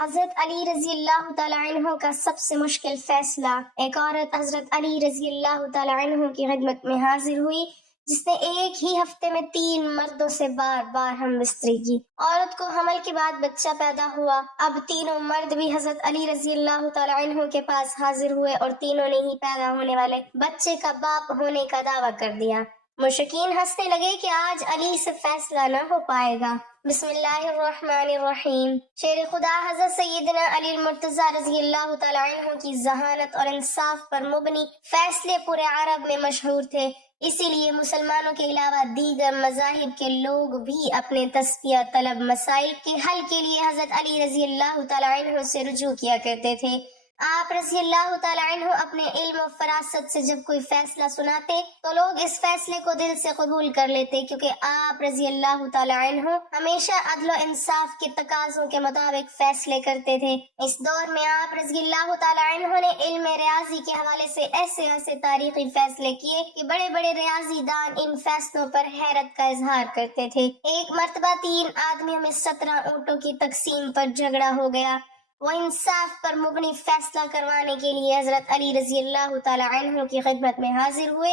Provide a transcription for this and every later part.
حضرت علی رضی اللہ تعالیٰ عنہ کا سب سے مشکل فیصلہ۔ ایک عورت حضرت علی رضی اللہ تعالیٰ عنہ کی خدمت میں حاضر ہوئی جس نے ایک ہی ہفتے میں 3 مردوں سے بار بار ہم بستری کی۔ عورت کو حمل کے بعد بچہ پیدا ہوا۔ اب تینوں مرد بھی حضرت علی رضی اللہ تعالیٰ عنہ کے پاس حاضر ہوئے اور تینوں نے ہی پیدا ہونے والے بچے کا باپ ہونے کا دعویٰ کر دیا۔ مشرکین ہنسنے لگے کہ آج علی سے فیصلہ نہ ہو پائے گا۔ بسم اللہ الرحمن الرحیم۔ شیر خدا حضرت سیدنا علی المرتضیٰ رضی اللہ تعالیٰ عنہ کی ذہانت اور انصاف پر مبنی فیصلے پورے عرب میں مشہور تھے، اسی لیے مسلمانوں کے علاوہ دیگر مذاہب کے لوگ بھی اپنے تزکیہ طلب مسائل کے حل کے لیے حضرت علی رضی اللہ تعالیٰ عنہ سے رجوع کیا کرتے تھے۔ آپ رضی اللہ تعالیٰ عنہ اپنے علم و فراست سے جب کوئی فیصلہ سناتے تو لوگ اس فیصلے کو دل سے قبول کر لیتے، کیونکہ آپ رضی اللہ تعالیٰ عنہ ہمیشہ عدل و انصاف کے تقاضوں کے مطابق فیصلے کرتے تھے۔ اس دور میں آپ رضی اللہ تعالیٰ عنہ نے علم ریاضی کے حوالے سے ایسے تاریخی فیصلے کیے کہ بڑے بڑے ریاضی دان ان فیصلوں پر حیرت کا اظہار کرتے تھے۔ ایک مرتبہ 3 آدمیوں میں 17 اونٹوں کی تقسیم پر جھگڑا ہو گیا۔ وہ انصاف پر مبنی فیصلہ کروانے کے لیے حضرت علی رضی اللہ تعالیٰ عنہ کی خدمت میں حاضر ہوئے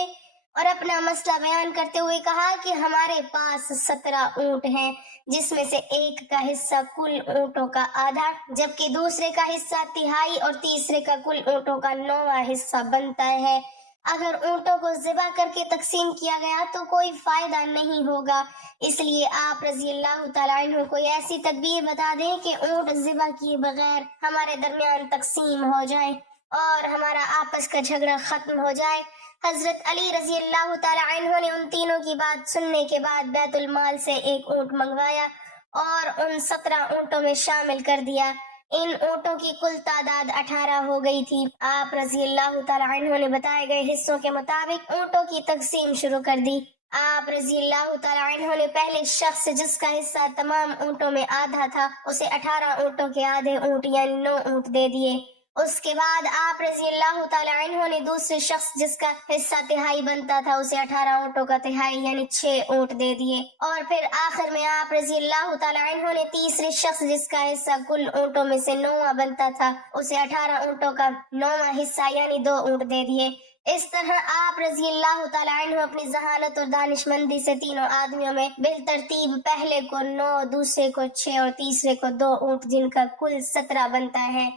اور اپنا مسئلہ بیان کرتے ہوئے کہا کہ ہمارے پاس 17 اونٹ ہیں، جس میں سے ایک کا حصہ کل اونٹوں کا آدھا، جبکہ دوسرے کا حصہ تہائی اور تیسرے کا کل اونٹوں کا 9واں حصہ بنتا ہے۔ اگر اونٹوں کو ذبح کر کے تقسیم کیا گیا تو کوئی فائدہ نہیں ہوگا، اس لیے آپ رضی اللہ تعالیٰ عنہ کوئی ایسی تدبیر بتا دیں کہ اونٹ ذبح کیے بغیر ہمارے درمیان تقسیم ہو جائے اور ہمارا آپس کا جھگڑا ختم ہو جائے۔ حضرت علی رضی اللہ تعالیٰ عنہ نے ان تینوں کی بات سننے کے بعد بیت المال سے ایک اونٹ منگوایا اور ان 17 اونٹوں میں شامل کر دیا۔ ان اونٹوں کی کل تعداد 18 ہو گئی تھی۔ آپ رضی اللہ تعالیٰ عنہ نے بتائے گئے حصوں کے مطابق اونٹوں کی تقسیم شروع کر دی۔ آپ رضی اللہ تعالیٰ عنہ نے پہلے شخص جس کا حصہ تمام اونٹوں میں آدھا تھا اسے 18 اونٹوں کے آدھے اونٹ یعنی 9 اونٹ دے دیے۔ اس کے بعد آپ رضی اللہ تعالیٰ عنہ نے دوسرے شخص جس کا حصہ تہائی بنتا تھا اسے 18 اونٹوں کا تہائی یعنی 6 اونٹ دے دیے، اور پھر آخر میں آپ رضی اللہ تعالیٰ عنہ نے تیسرے شخص جس کا حصہ کل اونٹوں میں سے 9واں بنتا تھا اسے 18 اونٹوں کا 9واں حصہ یعنی 2 اونٹ دے دیے۔ اس طرح آپ رضی اللہ تعالیٰ عنہ اپنی ذہانت اور دانش مندی سے تینوں آدمیوں میں بالترتیب پہلے کو 9، دوسرے کو 6 اور تیسرے کو 2 اونٹ جن کا کل 17 بنتا ہے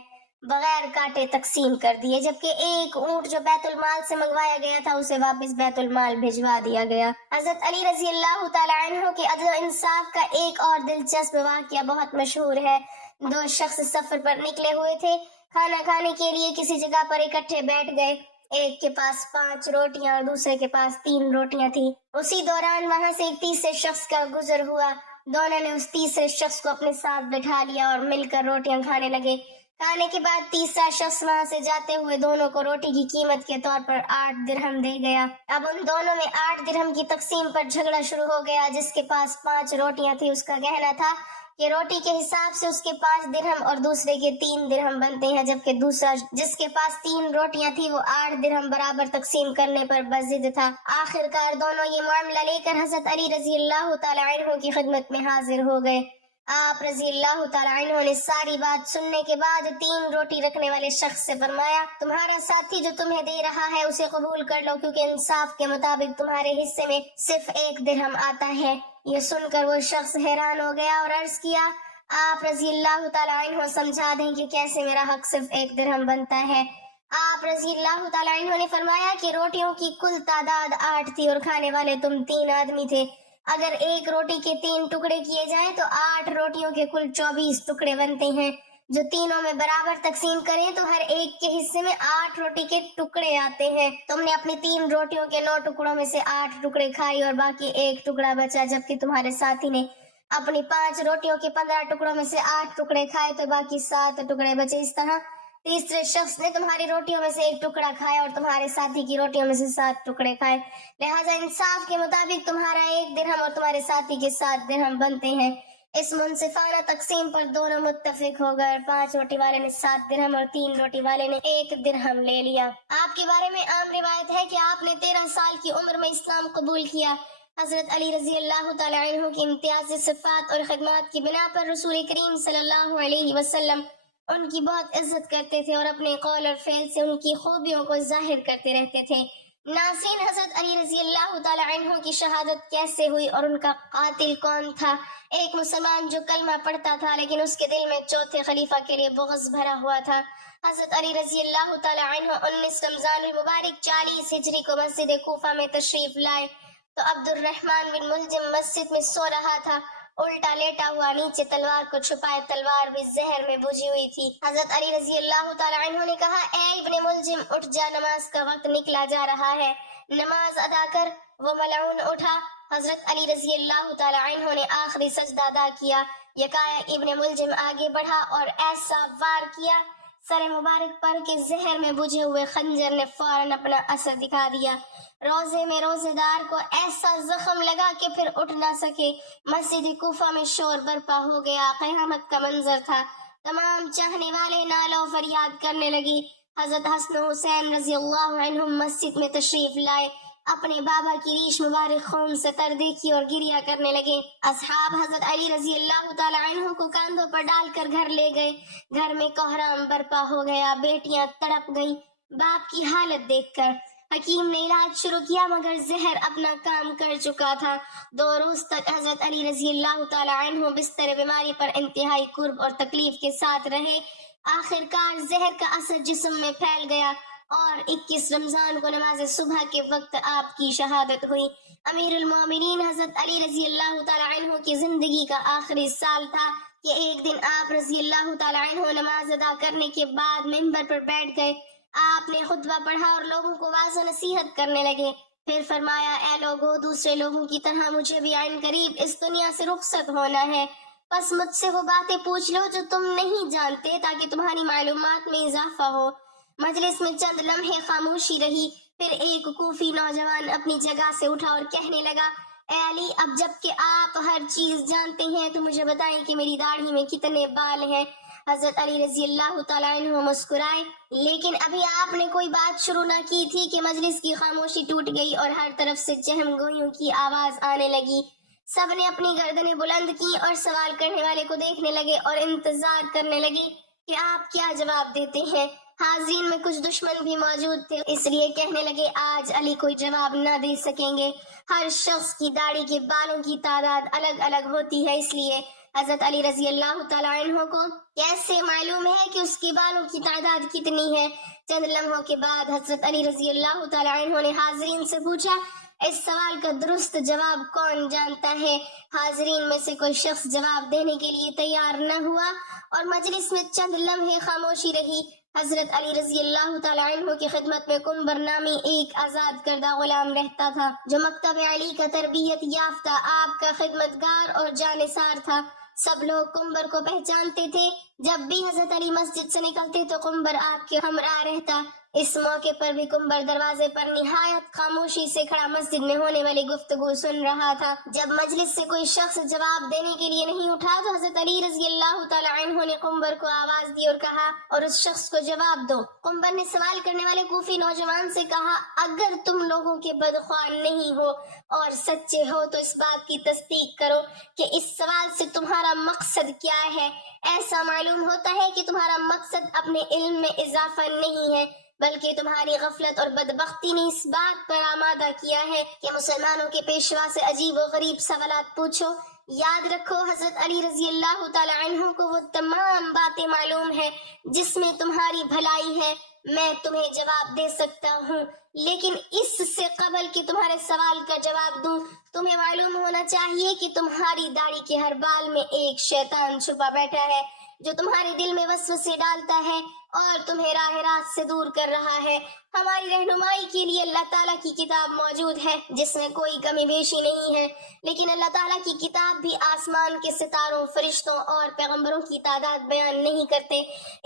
بغیر کاٹے تقسیم کر دیے، جبکہ ایک اونٹ جو بیت المال سے منگوایا گیا تھا اسے واپس بیت المال بھجوا دیا گیا۔ حضرت علی رضی اللہ تعالیٰ عنہ کے عدل و انصاف کا ایک اور دلچسپ واقعہ بہت مشہور ہے۔ 2 شخص سفر پر نکلے ہوئے تھے، کھانا کھانے کے لیے کسی جگہ پر اکٹھے بیٹھ گئے۔ ایک کے پاس 5 روٹیاں اور دوسرے کے پاس 3 روٹیاں تھیں۔ اسی دوران وہاں سے ایک تیسرے شخص کا گزر ہوا۔ دونوں نے اس تیسرے شخص کو اپنے ساتھ بٹھا لیا اور مل کر روٹیاں کھانے لگے۔ کھانے کے بعد تیسرا شخص وہاں سے جاتے ہوئے دونوں کو روٹی کی قیمت کے طور پر 8 درہم دے گیا۔ اب ان دونوں میں 8 درہم کی تقسیم پر جھگڑا شروع ہو گیا۔ جس کے پاس 5 روٹیاں تھی اس کا کہنا تھا کہ روٹی کے حساب سے اس کے 5 درہم اور دوسرے کے 3 درہم بنتے ہیں، جبکہ دوسرا جس کے پاس 3 روٹیاں تھی وہ 8 درہم برابر تقسیم کرنے پر بضد تھا۔ آخر کار دونوں یہ معاملہ لے کر حضرت علی رضی اللہ تعالیٰ عنہ کی خدمت میں حاضر ہو گئے۔ آپ رضی اللہ تعالیٰ عنہ نے ساری بات سننے کے بعد 3 روٹی رکھنے والے شخص سے فرمایا، تمہارا ساتھی جو تمہیں دے رہا ہے اسے قبول کر لو، کیونکہ انصاف کے مطابق تمہارے حصے میں صرف 1 درہم آتا ہے۔ یہ سن کر وہ شخص حیران ہو گیا اور عرض کیا، آپ رضی اللہ تعالیٰ عنہ سمجھا دیں کہ کیسے میرا حق صرف 1 درہم بنتا ہے۔ آپ رضی اللہ تعالیٰ عنہ نے فرمایا کہ روٹیوں کی کل تعداد 8 تھی اور کھانے والے تم 3 آدمی تھے۔ اگر ایک روٹی کے 3 ٹکڑے کیے جائیں تو 8 روٹیوں کے کل 24 ٹکڑے بنتے ہیں، جو تینوں میں برابر تقسیم کریں تو ہر ایک کے حصے میں 8 روٹی کے ٹکڑے آتے ہیں۔ تم نے اپنی 3 روٹیوں کے 9 ٹکڑوں میں سے 8 ٹکڑے کھائی اور باقی 1 ٹکڑا بچا، جبکہ تمہارے ساتھی نے اپنی 5 روٹیوں کے 15 ٹکڑوں میں سے 8 ٹکڑے کھائے تو باقی 7 ٹکڑے بچے۔ اس طرح تیسرے شخص نے تمہاری روٹیوں میں سے 1 ٹکڑا کھایا اور تمہارے ساتھی کی روٹیوں میں سے 7 ٹکڑے کھائے، لہٰذا انصاف کے مطابق تمہارا 1 درہم اور تمہارے ساتھی کے 7 درہم بنتے ہیں۔ اس منصفانہ تقسیم پر دونوں متفق ہو گئے۔ 5 روٹی والے نے 7 درہم اور 3 روٹی والے نے 1 درہم لے لیا۔ آپ کے بارے میں عام روایت ہے کہ آپ نے 13 سال کی عمر میں اسلام قبول کیا۔ حضرت علی رضی اللہ تعالیٰ عنہ کی امتیازی صفات اور خدمات کی بنا پر رسول کریم صلی اللہ علیہ وسلم ان کی بہت عزت کرتے تھے اور اپنے قول اور فعل سے ان کی خوبیوں کو ظاہر کرتے رہتے تھے۔ ناظرین، حضرت علی رضی اللہ تعالی عنہ کی شہادت کیسے ہوئی اور ان کا قاتل کون تھا؟ ایک مسلمان جو کلمہ پڑھتا تھا لیکن اس کے دل میں چوتھے خلیفہ کے لیے بغض بھرا ہوا تھا۔ حضرت علی رضی اللہ تعالی عنہ 19 رمضان المبارک 40 ہجری کو مسجد کوفہ میں تشریف لائے تو عبد الرحمن بن ملجم مسجد میں سو رہا تھا، الٹا لیٹا ہوا، نیچے تلوار کو چھپائے، تلوار بھی زہر میں بجھی ہوئی تھی۔ حضرت علی رضی اللہ تعالی عنہ نے کہا، اے ابن ملجم، اٹھ جا، نماز کا وقت نکلا جا رہا ہے، نماز ادا کر۔ وہ ملعون اٹھا۔ حضرت علی رضی اللہ تعالی عنہ نے آخری سجدہ ادا کیا، یکایک ابن ملجم آگے بڑھا اور ایسا وار کیا، سر مبارک پر کہ زہر میں بجھے ہوئے خنجر نے فوراً اپنا اثر دکھا دیا۔ روزے میں روزے دار کو ایسا زخم لگا کہ پھر اٹھ نہ سکے۔ مسجد کوفہ میں شور برپا ہو گیا، قیامت کا منظر تھا۔ تمام چاہنے والے نالوں فریاد کرنے لگی۔ حضرت حسن و حسین رضی اللہ عنہم مسجد میں تشریف لائے، اپنے بابا کی ریش مبارک خون سے تر دیکھی اور گریہ کرنے لگے۔ اصحاب حضرت علی رضی اللہ تعالی عنہ کو کاندھوں پر ڈال کر گھر لے گئے۔ گھر میں کوہرام برپا ہو گیا، بیٹیاں تڑپ گئیں باپ کی حالت دیکھ کر۔ حکیم نے علاج شروع کیا مگر زہر اپنا کام کر چکا تھا۔ 2 روز تک حضرت علی رضی اللہ تعالی عنہ بستر بیماری پر انتہائی کرب اور تکلیف کے ساتھ رہے۔ آخر کار زہر کا اثر جسم میں پھیل گیا اور 21 رمضان کو نماز صبح کے وقت آپ کی شہادت ہوئی۔ امیر المومنین حضرت علی رضی اللہ تعالی عنہ کی زندگی کا آخری سال تھا کہ ایک دن آپ رضی اللہ تعالی عنہ نماز ادا کرنے کے بعد منبر پر بیٹھ گئے۔ آپ نے خطبہ پڑھا اور لوگوں کو واعظ و نصیحت کرنے لگے۔ پھر فرمایا، اے لوگو، دوسرے لوگوں کی طرح مجھے بھی عین قریب اس دنیا سے رخصت ہونا ہے، بس مجھ سے وہ باتیں پوچھ لو جو تم نہیں جانتے تاکہ تمہاری معلومات میں اضافہ ہو۔ مجلس میں چند لمحے خاموشی رہی، پھر ایک کوفی نوجوان اپنی جگہ سے اٹھا اور کہنے لگا، اے علی، اب جب کہ آپ ہر چیز جانتے ہیں تو مجھے بتائیں کہ میری داڑھی میں کتنے بال ہیں۔ حضرت علی رضی اللہ تعالی عنہ مسکرائے، لیکن ابھی آپ نے کوئی بات شروع نہ کی تھی کہ مجلس کی خاموشی ٹوٹ گئی اور ہر طرف سے چہم گوئیوں کی آواز آنے لگی۔ سب نے اپنی گردنیں بلند کی اور سوال کرنے والے کو دیکھنے لگے اور انتظار کرنے لگے کہ آپ کیا جواب دیتے ہیں۔ حاضرین میں کچھ دشمن بھی موجود تھے، اس لیے کہنے لگے، آج علی کوئی جواب نہ دے سکیں گے، ہر شخص کی داڑھی کے بالوں کی تعداد الگ الگ ہوتی ہے، اس لیے حضرت علی رضی اللہ تعالی عنہ کو کیسے معلوم ہے کہ اس کے بالوں کی تعداد کتنی ہے؟ چند لمحوں کے بعد حضرت علی رضی اللہ تعالی عنہ نے حاضرین سے پوچھا، اس سوال کا درست جواب کون جانتا ہے؟ حاضرین میں سے کوئی شخص جواب دینے کے لیے تیار نہ ہوا اور مجلس میں چند لمحے خاموشی رہی۔ حضرت علی رضی اللہ تعالی عنہ کی خدمت میں قنبر نامی ایک آزاد کردہ غلام رہتا تھا جو مکتب علی کا تربیت یافتہ آپ کا خدمتگار اور جانثار تھا۔ سب لوگ قنبر کو پہچانتے تھے، جب بھی حضرت علی مسجد سے نکلتے تو قنبر آپ کے ہمراہ رہتا۔ اس موقع پر بھی قنبر دروازے پر نہایت خاموشی سے کھڑا مسجد میں ہونے والی گفتگو سن رہا تھا۔ جب مجلس سے کوئی شخص جواب دینے کے لیے نہیں اٹھا تو حضرت علی رضی اللہ تعالی عنہ نے قنبر کو آواز دی اور کہا، اور اس شخص کو جواب دو۔ قنبر نے سوال کرنے والے کوفی نوجوان سے کہا، اگر تم لوگوں کے بدخواہ نہیں ہو اور سچے ہو تو اس بات کی تصدیق کرو کہ اس سوال سے تمہارا مقصد کیا ہے۔ ایسا معلوم ہوتا ہے کہ تمہارا مقصد اپنے علم میں اضافہ نہیں ہے بلکہ تمہاری غفلت اور بدبختی نے اس بات پر آمادہ کیا ہے کہ مسلمانوں کے پیشوا سے عجیب و غریب سوالات پوچھو۔ یاد رکھو، حضرت علی رضی اللہ تعالی عنہ کو وہ تمام باتیں معلوم ہے جس میں تمہاری بھلائی ہے۔ میں تمہیں جواب دے سکتا ہوں، لیکن اس سے قبل کہ تمہارے سوال کا جواب دوں تمہیں معلوم ہونا چاہیے کہ تمہاری داڑھی کے ہر بال میں ایک شیطان چھپا بیٹھا ہے جو تمہارے دل میں وسوسے ڈالتا ہے اور تمہیں راہ راست سے دور کر رہا ہے۔ ہماری رہنمائی کے لیے اللہ تعالیٰ کی کتاب موجود ہے جس میں کوئی کمی بیشی نہیں ہے، لیکن اللہ تعالیٰ کی کتاب بھی آسمان کے ستاروں، فرشتوں اور پیغمبروں کی تعداد بیان نہیں کرتے،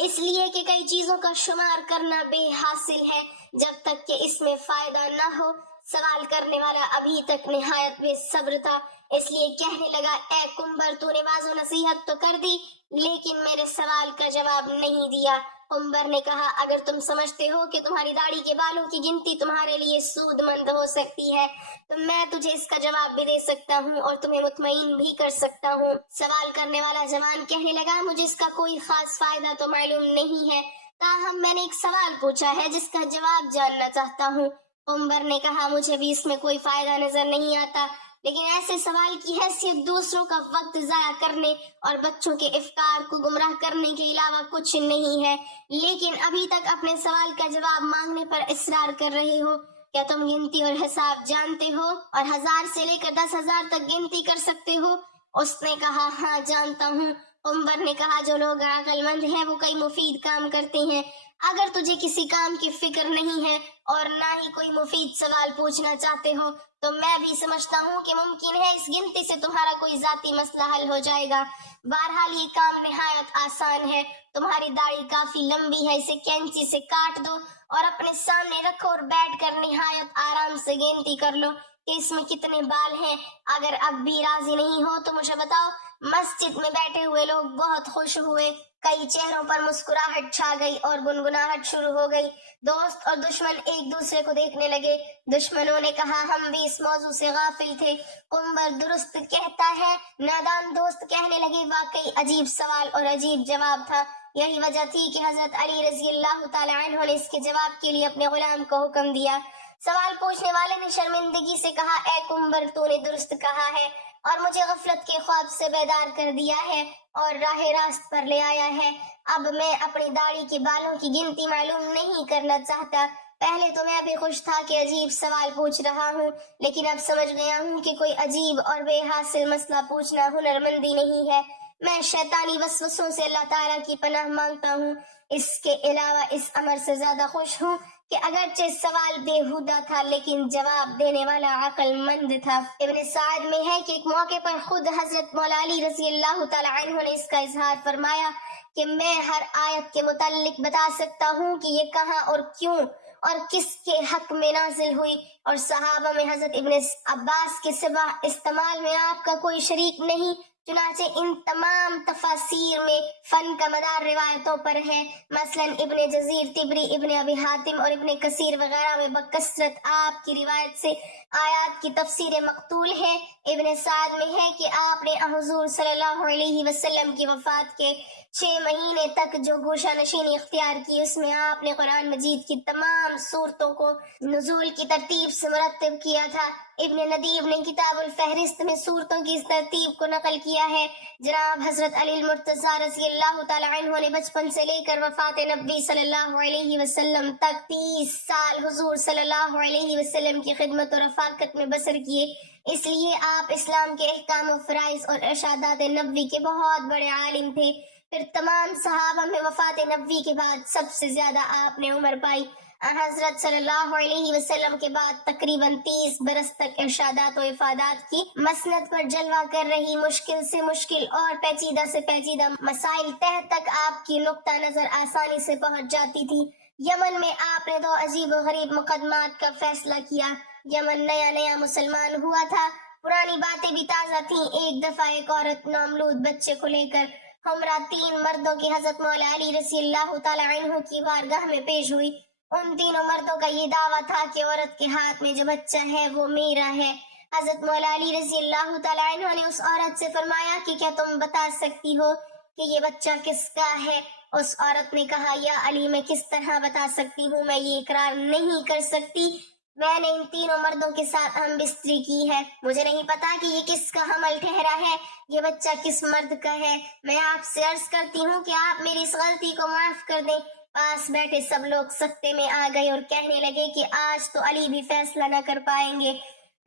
اس لیے کہ کئی چیزوں کا شمار کرنا بے حاصل ہے جب تک کہ اس میں فائدہ نہ ہو۔ سوال کرنے والا ابھی تک نہایت بے صبر تھا، اس لیے کہنے لگا، اے قنبر، تو نے واضح نصیحت تو کر دی، لیکن میرے سوال کا جواب نہیں دیا۔ عمر نے کہا اگر تم سمجھتے ہو کہ تمہاری داڑھی کے بالوں کی گنتی تمہارے لیے سود مند ہو سکتی ہے تو میں تجھے اس کا جواب بھی دے سکتا ہوں اور تمہیں مطمئن بھی کر سکتا ہوں۔ سوال کرنے والا جوان کہنے لگا مجھے اس کا کوئی خاص فائدہ تو معلوم نہیں ہے، تاہم میں نے ایک سوال پوچھا ہے جس کا جواب جاننا چاہتا ہوں۔ عمر نے کہا مجھے بھی اس میں کوئی فائدہ نظر نہیں آتا، لیکن ایسے سوال کی حیثیت دوسروں کا وقت ضائع کرنے اور بچوں کے افکار کو گمراہ کرنے کے علاوہ کچھ نہیں ہے، لیکن ابھی تک اپنے سوال کا جواب مانگنے پر اصرار کر رہے ہو۔ کیا تم گنتی اور حساب جانتے ہو اور 1000 سے لے کر 10,000 تک گنتی کر سکتے ہو؟ اس نے کہا ہاں جانتا ہوں۔ عمر نے کہا جو لوگ عقل مند ہیں وہ کئی مفید کام کرتے ہیں، اگر تجھے کسی کام کی فکر نہیں ہے اور نہ ہی کوئی مفید سوال پوچھنا چاہتے ہو تو میں بھی سمجھتا ہوں کہ ممکن ہے اس گنتی سے تمہارا کوئی ذاتی مسئلہ حل ہو جائے گا۔ بہرحال یہ کام نہایت آسان ہے، تمہاری داڑھی کافی لمبی ہے، اسے کینچی سے کاٹ دو اور اپنے سامنے رکھو اور بیٹھ کر نہایت آرام سے گنتی کر لو کہ اس میں کتنے بال ہیں۔ اگر اب بھی راضی نہیں ہو تو مجھے بتاؤ۔ مسجد میں بیٹھے ہوئے لوگ بہت خوش ہوئے، کئی چہروں پر مسکراہٹ چھا گئی اور گنگناہٹ شروع ہو گئی۔ دوست اور دشمن ایک دوسرے کو دیکھنے لگے۔ دشمنوں نے کہا ہم بھی اس موضوع سے غافل تھے، عمر درست کہتا ہے۔ نادان دوست کہنے لگے واقعی عجیب سوال اور عجیب جواب تھا، یہی وجہ تھی کہ حضرت علی رضی اللہ تعالی عنہ نے اس کے جواب کے لیے اپنے غلام کو حکم دیا۔ سوال پوچھنے والے نے شرمندگی سے کہا اے عمر تو نے درست کہا ہے اور مجھے غفلت کے خواب سے بیدار کر دیا ہے اور راہ راست پر لے آیا ہے۔ اب میں اپنی داڑھی کے بالوں کی گنتی معلوم نہیں کرنا چاہتا۔ پہلے تو میں بھی خوش تھا کہ عجیب سوال پوچھ رہا ہوں، لیکن اب سمجھ گیا ہوں کہ کوئی عجیب اور بے حاصل مسئلہ پوچھنا ہنرمندی نہیں ہے۔ میں شیطانی وسوسوں سے اللہ تعالیٰ کی پناہ مانگتا ہوں۔ اس کے علاوہ اس امر سے زیادہ خوش ہوں کہ اگرچہ سوال بےہودہ تھا لیکن جواب دینے والا عقل مند تھا۔ ابن سعد میں ہے کہ ایک موقع پر خود حضرت مولا علی رضی اللہ تعالی عنہ نے اس کا اظہار فرمایا کہ میں ہر آیت کے متعلق بتا سکتا ہوں کہ یہ کہاں اور کیوں اور کس کے حق میں نازل ہوئی، اور صحابہ میں حضرت ابن عباس کے سوا استعمال میں آپ کا کوئی شریک نہیں۔ چنانچہ ان تمام تفاسیر میں فن کا مدار روایتوں پر ہے، مثلا ابن جزیر، طبری، ابن ابی حاتم اور ابن کثیر وغیرہ میں بکثرت آپ کی روایت سے آیات کی تفسیر مقتول ہے۔ ابن سعد میں ہے کہ آپ نے حضور صلی اللہ علیہ وسلم کی وفات کے 6 مہینے تک جو گوشہ نشینی اختیار کی اس میں آپ نے قرآن مجید کی تمام صورتوں کو نزول کی ترتیب سے مرتب کیا تھا۔ ابن ندیب نے کتاب الفہرست میں صورتوں کی اس ترتیب کو نقل کیا ہے۔ جناب حضرت علی المرتضیٰ رضی اللہ تعالی عنہ نے بچپن سے لے کر وفات نبی صلی اللہ علیہ وسلم تک 30 سال حضور صلی اللہ علیہ وسلم کی خدمت و رفاقت میں بسر کیے، اس لیے آپ اسلام کے احکام و فرائض اور ارشادات نبوی کے بہت بڑے عالم تھے۔ پھر تمام صحابہ میں وفات نبوی کے بعد سب سے زیادہ آپ نے عمر پائی۔ حضرت صلی اللہ علیہ وسلم کے بعد تقریباً 30 برس تک ارشادات و افادات کی مسند پر جلوہ کر رہی مشکل سے مشکل اور پیچیدہ سے پیچیدہ مسائل تہ تک آپ کی نقطہ نظر آسانی سے پہنچ جاتی تھی۔ یمن میں آپ نے 2 عجیب و غریب مقدمات کا فیصلہ کیا۔ یمن نیا مسلمان ہوا تھا، پرانی باتیں بھی تازہ تھیں۔ ایک دفعہ ایک عورت نومولود بچے کو لے کر ہمراہ 3 مردوں کی حضرت مولا علی رضی اللہ تعالی عنہ کی بارگاہ میں پیش ہوئی۔ ان تینوں مردوں کا یہ دعویٰ تھا کہ عورت کے ہاتھ میں جو بچہ ہے وہ میرا ہے۔ حضرت مولا علی رضی اللہ تعالی عنہ نے اس عورت سے فرمایا کہ کیا تم بتا سکتی ہو کہ یہ بچہ کس کا ہے؟ اس عورت نے کہا یا علی میں کس طرح بتا سکتی ہوں، میں یہ اقرار نہیں کر سکتی، میں نے ان تینوں مردوں کے ساتھ ہم بستری کی ہے، مجھے نہیں پتا کہ یہ کس کا حمل ٹھہرا ہے، یہ بچہ کس مرد کا ہے۔ میں آپ سے عرض کرتی ہوں کہ آپ میری اس غلطی کو معاف کر دیں۔ پاس بیٹھے سب لوگ سکتے میں آ گئے اور کہنے لگے کہ آج تو علی بھی فیصلہ نہ کر پائیں گے۔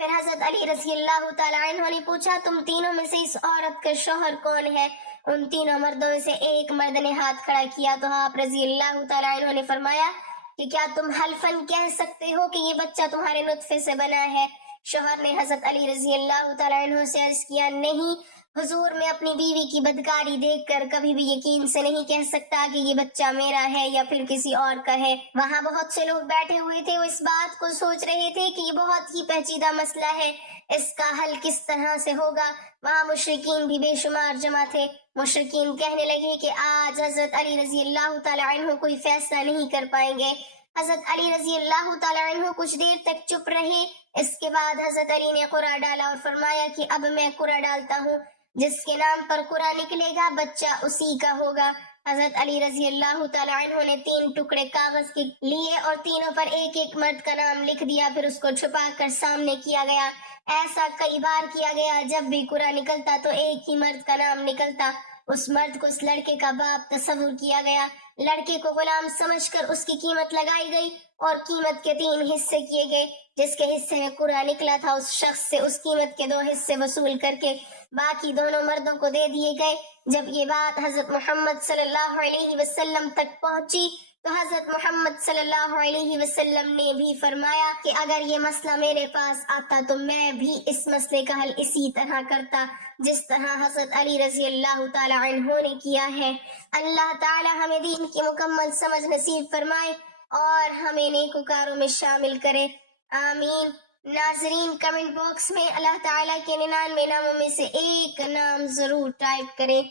پھر حضرت علی رضی اللہ تعالی عنہ نے پوچھا تم تینوں میں سے اس عورت کا شوہر کون ہے؟ ان تینوں مردوں میں سے ایک مرد نے ہاتھ کھڑا کیا تو آپ رضی اللہ تعالی عنہ نے فرمایا کہ کیا تم حلفاً کہہ سکتے ہو کہ یہ بچہ تمہارے نطفے سے بنا ہے؟ شوہر نے حضرت علی رضی اللہ تعالی عنہ سے عرض کیا نہیں، حضور میں اپنی بیوی کی بدکاری دیکھ کر کبھی بھی یقین سے نہیں کہہ سکتا کہ یہ بچہ میرا ہے یا پھر کسی اور کا ہے۔ وہاں بہت سے لوگ بیٹھے ہوئے تھے، وہ اس بات کو سوچ رہے تھے کہ یہ بہت ہی پیچیدہ مسئلہ ہے، اس کا حل کس طرح سے ہوگا۔ وہاں مشرکین بھی بے شمار جمع تھے۔ مشرکین کہنے لگے کہ آج حضرت علی رضی اللہ تعالی عنہ کوئی فیصلہ نہیں کر پائیں گے۔ حضرت علی رضی اللہ تعالی عنہ کچھ دیر تک چپ رہے۔ اس کے بعد حضرت علی نے قرعہ ڈالا اور فرمایا کہ اب میں قرعہ ڈالتا ہوں، جس کے نام پر قرعہ نکلے گا بچہ اسی کا ہوگا۔ حضرت علی رضی اللہ تعالی عنہ نے 3 ٹکڑے کاغذ کے لیے اور تینوں پر ایک ایک مرد کا نام لکھ دیا، پھر اس کو چھپا کر سامنے کیا گیا۔ ایسا کئی بار کیا گیا، جب بھی قرعہ نکلتا تو ایک ہی مرد کا نام نکلتا۔ اس مرد کو اس لڑکے کا باپ تصور کیا گیا۔ لڑکے کو غلام سمجھ کر اس کی قیمت لگائی گئی اور قیمت کے 3 حصے کیے گئے۔ جس کے حصے میں قرعہ نکلا تھا اس شخص سے اس قیمت کے 2 حصے وصول کر کے باقی دونوں مردوں کو دے دیے گئے۔ جب یہ بات حضرت محمد صلی اللہ علیہ وسلم تک پہنچی تو حضرت محمد صلی اللہ علیہ وسلم نے بھی فرمایا کہ اگر یہ مسئلہ میرے پاس آتا تو میں بھی اس مسئلے کا حل اسی طرح کرتا جس طرح حضرت علی رضی اللہ تعالی عنہ نے کیا ہے۔ اللہ تعالی ہمیں دین کی مکمل سمجھ نصیب فرمائے اور ہمیں نیکوکاروں میں شامل کرے، آمین۔ ناظرین، کمنٹ باکس میں اللہ تعالیٰ کے 99 ناموں میں سے ایک نام ضرور ٹائپ کریں۔